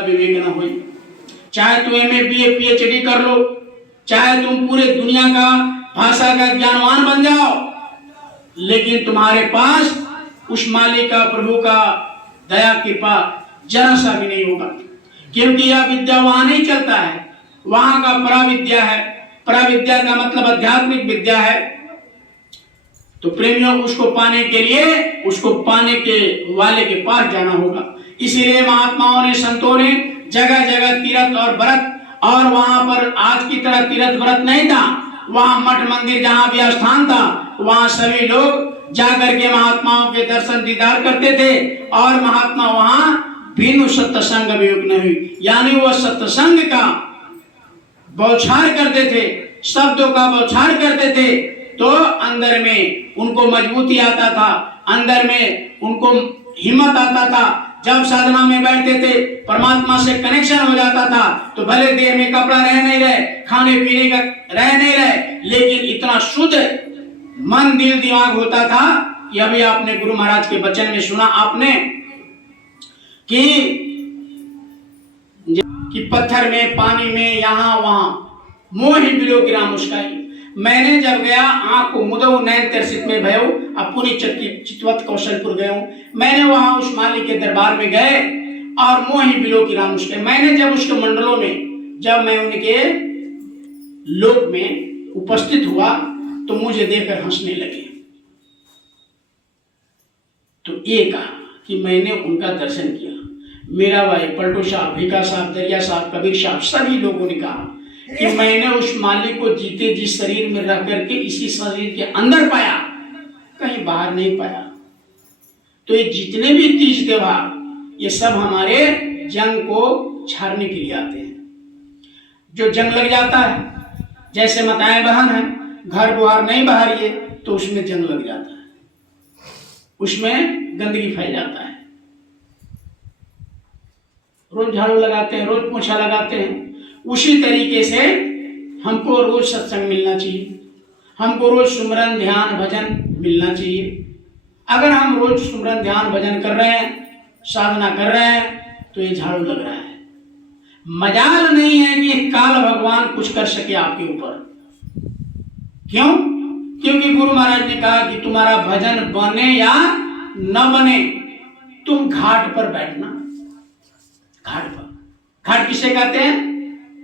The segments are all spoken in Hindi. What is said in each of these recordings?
विवेक न हो। चाहे तुम MA BA PhD कर लो, चाहे तुम पूरे दुनिया का भाषा का ज्ञानवान बन जाओ, लेकिन तुम्हारे पास उस मालिक का, प्रभु का दया कृपा जरा सा भी नहीं होगा, क्योंकि यह विद्या वहां नहीं चलता है। वहां का पराविद्या है। पराविद्या का मतलब आध्यात्मिक विद्या है। तो प्रेमियों, उसको पाने के लिए उसको पाने के वाले के पास जाना होगा। इसीलिए महात्माओं ने, संतों ने जगह जगह तीर्थ और व्रत, और वहां पर आज की तरह तीर्थ व्रत नहीं था। वहां मठ मंदिर जहां भी स्थान था, वहां सभी लोग जाकर के महात्माओं के दर्शन दीदार करते थे, और महात्मा वहां बिनु सत्संग वियुक्त नहीं हुई, यानी वह सत्संग का बौछार करते थे, शब्दों का बौछार करते थे, तो अंदर में उनको मजबूती आता था, अंदर में उनको हिम्मत आता था। जब साधना में बैठते थे, परमात्मा से कनेक्शन हो जाता था, तो भले देह में कपड़ा रह नहीं रहे, खाने पीने का रह नहीं रहे, लेकिन इतना शुद्ध मन दिल दिमाग होता था कि अभी आपने गुरु महाराज के वचन में सुना आपने कि पत्थर में, पानी में, यहाँ वहां मोहि बिलो गिरा मुस्काई। मैंने जब गया, आंख को मुदो नैन तरसित में भयो, अपुनी चितवत कौशलपुर गयो। मैंने वहां उस मालिक के दरबार में गए और मोहि बिलो गिरा मुस्काई। मैंने जब उसके मंडलों में, जब मैं उनके लोक में उपस्थित हुआ, तो मुझे देखकर हंसने लगे। तो ये कहा कि मैंने उनका दर्शन किया। मेरा भाई पलटू साहब, भिका साहब, दरिया साहब, कबीर साहब, सभी लोगों ने कहा कि मैंने उस मालिक को जीते जी शरीर में रह करके इसी शरीर के अंदर पाया, कहीं बाहर नहीं पाया। तो ये जितने भी तीज त्योहार, ये सब हमारे जंग को छाड़ने के लिए आते हैं। जो जंग लग जाता है, जैसे माताएं बहन है, घर बुहार नहीं बहारिए, तो उसमें जंग लग जाता है, उसमें गंदगी फैल जाता है। रोज झाड़ू लगाते हैं, रोज पोछा लगाते हैं। उसी तरीके से हमको रोज सत्संग मिलना चाहिए, हमको रोज सुमरन ध्यान भजन मिलना चाहिए। अगर हम रोज सुमरन ध्यान भजन कर रहे हैं, साधना कर रहे हैं, तो ये झाड़ू लग रहा है। मजाल नहीं है कि काल भगवान कुछ कर सके आपके ऊपर। क्यों? क्योंकि गुरु महाराज ने कहा कि तुम्हारा भजन बने या न बने, तुम घाट पर बैठना। घाट पर, घाट किसे कहते हैं?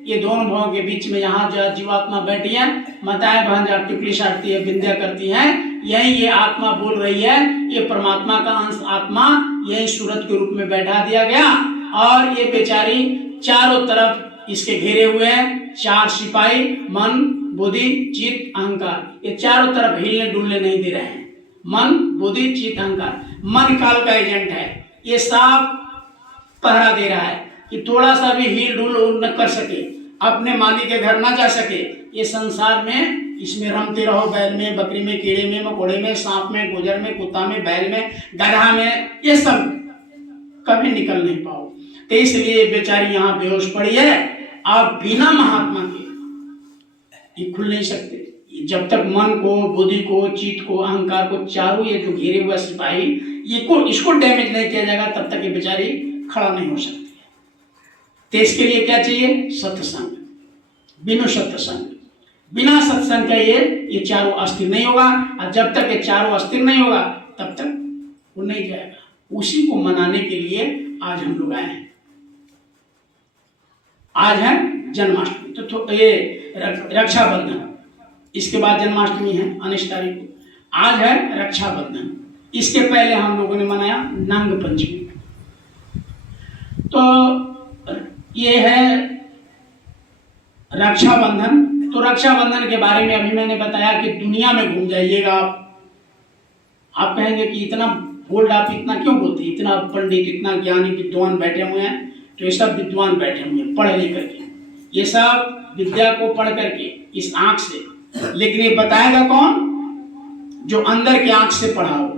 ये दोनों भावों के बीच में, यहाँ जो जीवात्मा बैठी है, माताएं बहन जहाँ टिपली साटती है, विंध्या करती हैं, यही ये आत्मा बोल रही है। ये परमात्मा का अंश आत्मा यही सूरत के रूप में बैठा दिया गया, और ये बेचारी चारों तरफ इसके घेरे हुए हैं। चार सिपाही, मन बुद्धि चित्त अहंकार, ये चारों तरफ हिलने डुलने नहीं दे रहे हैं। मन बुद्धि चित्त अहंकार, मन काल का एजेंट है। ये साफ पहरा दे रहा है कि थोड़ा सा भी हिल डुल न कर सके, अपने मालिक के घर ना जा सके। ये संसार में इसमें रमते रहो, बैल में, बकरी में, कीड़े में, मकोड़े में, सांप में, गुजर में, कुत्ता में, बैल में, गधा में, ये सब कभी निकल नहीं पाओ। तो इसलिए बेचारी यहाँ बेहोश पड़ी है। आप बिना महात्मा के ये खुल नहीं सकते। जब तक मन को, बुद्धि को, चित्त को, अहंकार को, चारों ये जो घेरे हुआ सिपाही, इसको डैमेज नहीं किया जाएगा, तब तक ये बेचारी खड़ा नहीं हो सकती। तो इसके लिए क्या चाहिए? सत्संग। बिना सत्संग, बिना सत्संग का ये चारों अस्थिर नहीं होगा, और जब तक ये चारों अस्थिर नहीं होगा, तब तक वो नहीं जाएगा। उसी को मनाने के लिए आज हम लोग आए हैं। आज है जन्माष्टमी, तो ये रक्षाबंधन, इसके बाद जन्माष्टमी है 19 तारीख को। आज है रक्षाबंधन, इसके पहले हम लोगों ने मनाया नांग पंचमी। तो ये है रक्षाबंधन। तो रक्षाबंधन के बारे में अभी मैंने बताया कि दुनिया में घूम जाइएगा आप कहेंगे कि इतना बोल्ड, आप इतना क्यों बोलते हैं? इतना पंडित, इतना ज्ञानी विद्वान बैठे हुए हैं। तो ये सब विद्वान बैठे हुए हैं पढ़ लिख करके, ये सब विद्या को पढ़ करके इस आंख से, लेकिन ये बताएगा कौन? जो अंदर के आंख से पढ़ा हो,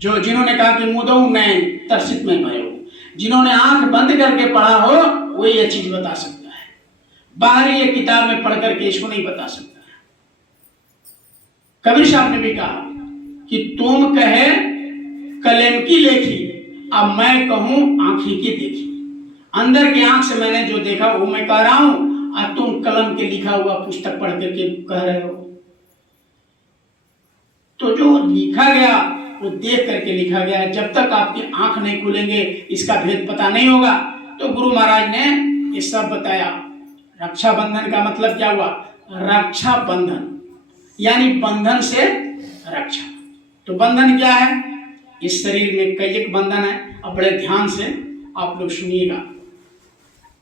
जो जिन्होंने कहा कि मुदो नैन तरसित में भयो, जिन्होंने आंख बंद करके पढ़ा हो, वो ये चीज बता सकता है। बाहरी ये किताब में पढ़ करके इसको नहीं बता सकता है। कबीर साहब ने भी कहा कि तुम कहे कलम की लेखी, अब मैं कहूं आंखें की देखी, अंदर की आंख से मैंने जो देखा वो मैं कह रहा हूं, और तुम कलम के लिखा हुआ पुस्तक पढ़ करके कह रहे हो। तो जो लिखा गया वो देख करके लिखा गया है। जब तक आपकी आंख नहीं खुलेंगे इसका भेद पता नहीं होगा। तो गुरु महाराज ने ये सब बताया। रक्षाबंधन का मतलब क्या हुआ? रक्षा बंधन, यानी बंधन से रक्षा। तो बंधन क्या है? इस शरीर में कई एक बंधन है। अब बड़े ध्यान से आप लोग सुनिएगा।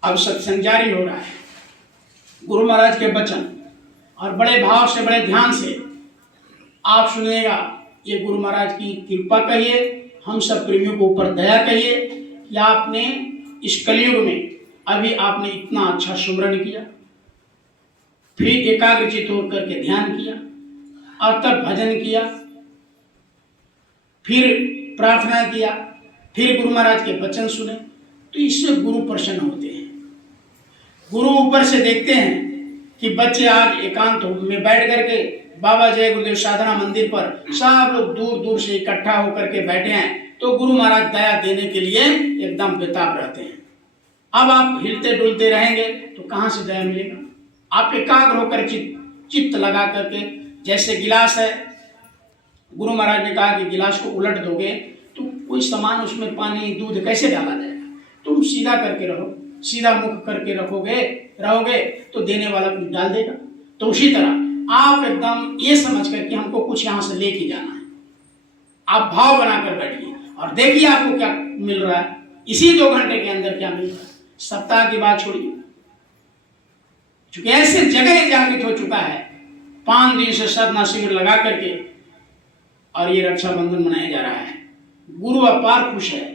अब सत्संग जारी हो रहा है, गुरु महाराज के वचन, और बड़े भाव से बड़े ध्यान से आप सुनिएगा। ये गुरु महाराज की कृपा कहिए, हम सब प्रेमियों को ऊपर दया कहिए कि आपने इस कलयुग में अभी आपने इतना अच्छा सुमरण किया, फिर एकाग्रचित होकर के ध्यान किया, और तब भजन किया, फिर प्रार्थना किया, फिर गुरु महाराज के वचन सुने। तो इससे गुरु प्रसन्न होते हैं। गुरु ऊपर से देखते हैं कि बच्चे आज एकांत में बैठ करके बाबा जय गुरुदेव साधना मंदिर पर सब लोग दूर दूर से इकट्ठा होकर के बैठे हैं, तो गुरु महाराज दया देने के लिए एकदम बेताब रहते हैं। अब आप हिलते डुलते रहेंगे तो कहां से दया मिलेगा? आप एकाग्र होकर चित्त लगा करके, जैसे गिलास है, गुरु महाराज ने कहा कि गिलास को उलट दोगे तो कोई सामान उसमें पानी दूध कैसे डाला जाएगा? तुम सीधा करके रहो, सीधा मुख करके रहोगे तो देने वाला कुछ डाल देगा। तो उसी तरह आप एकदम ये समझ कर कि हमको कुछ यहां से लेके जाना है, आप भाव बनाकर बैठिए और देखिए आपको क्या मिल रहा है। इसी 2 घंटे के अंदर क्या मिल रहा है? सप्ताह की बात छोड़िए, चूंकि ऐसे जगह जागृत हो चुका है। 5 दिन से साधना शिविर लगा करके और ये रक्षाबंधन मनाया जा रहा है। गुरु अपार खुश है।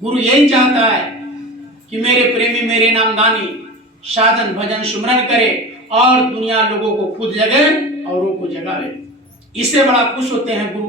गुरु यही चाहता है कि मेरे प्रेमी, मेरे नामदानी साधन भजन सुमरन करे और दुनिया लोगों को खुद जगे औरों को जगावे। इससे बड़ा खुश होते हैं गुरु